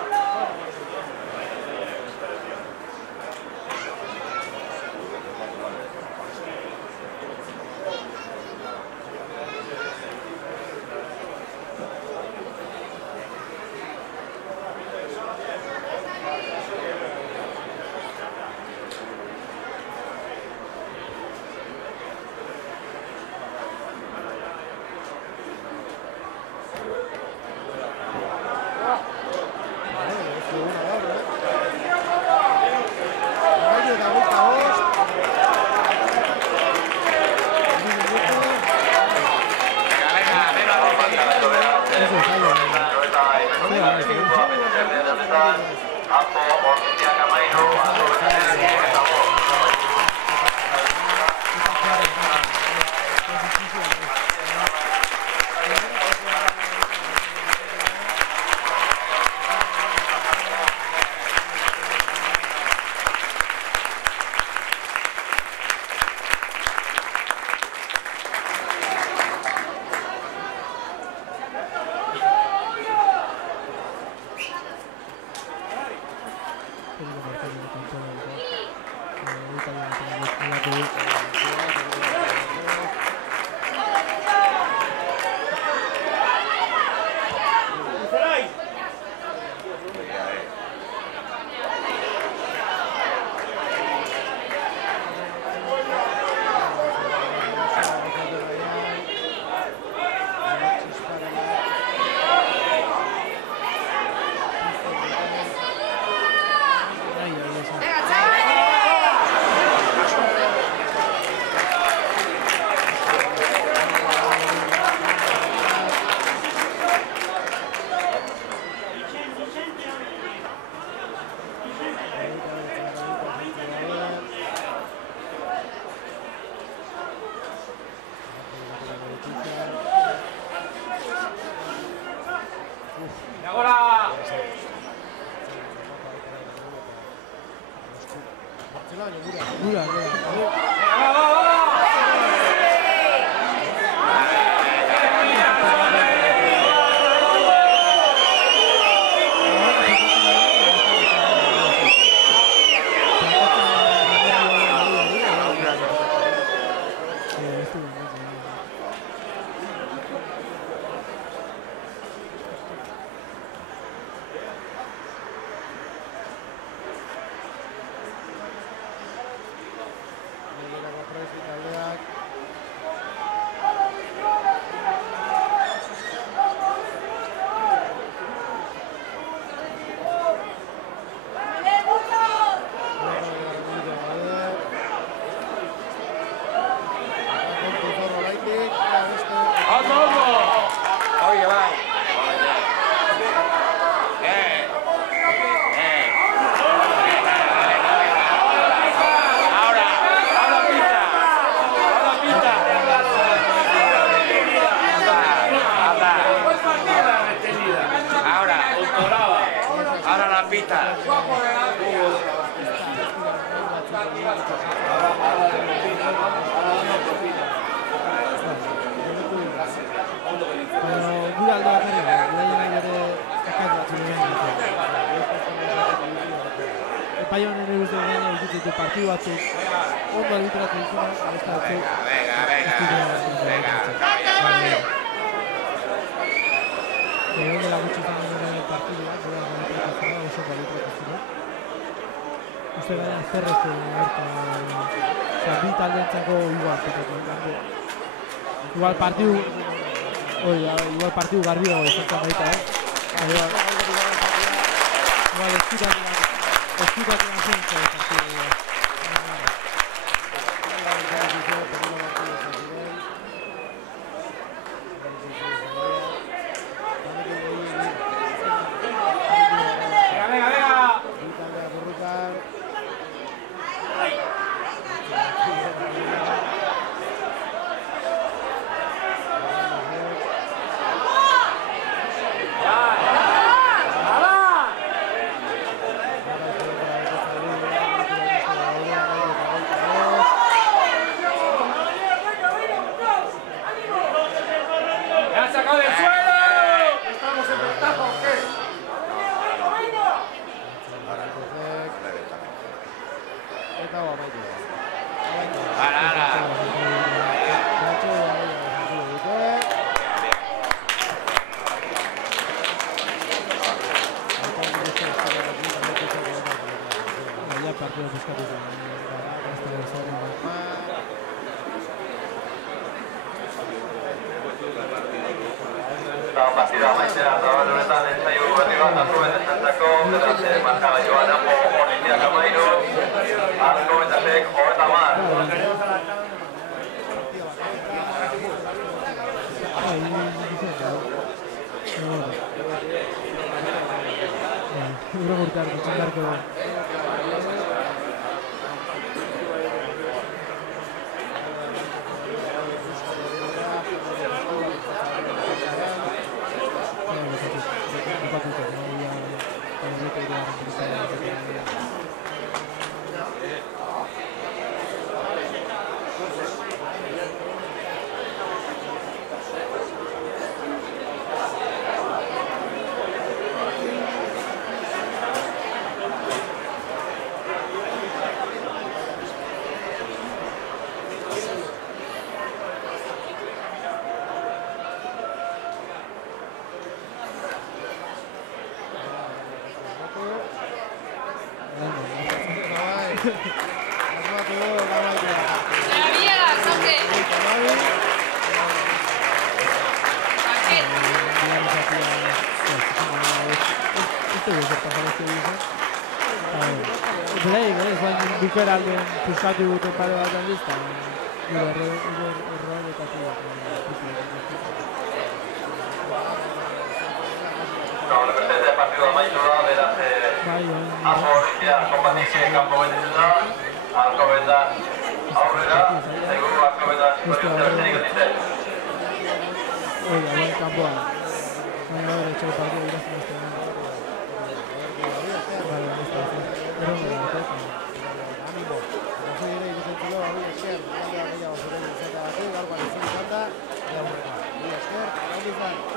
Igual partidu garbi dago izan baita, Igual eskutatu Eta partida maitea, eta honetan entzaiu berri bat, Alkoben esentzako, beraz, markala joan, Ordiziak amairu, Alkoben esek, 30. Uragurtar, txandarko. Bukeralden puskatu duten pare bat handizta, erroaletatu presente partido amaitu da, beraz, Ordiziak konbatik kanpo betituta, Alkobetan aurrera, seguru Alkobetan superiorizatzerik etitzen. Oiga, buen kanpoa. Baina bera etxeko partidu irazten ez da. Vale, ez da. Esker,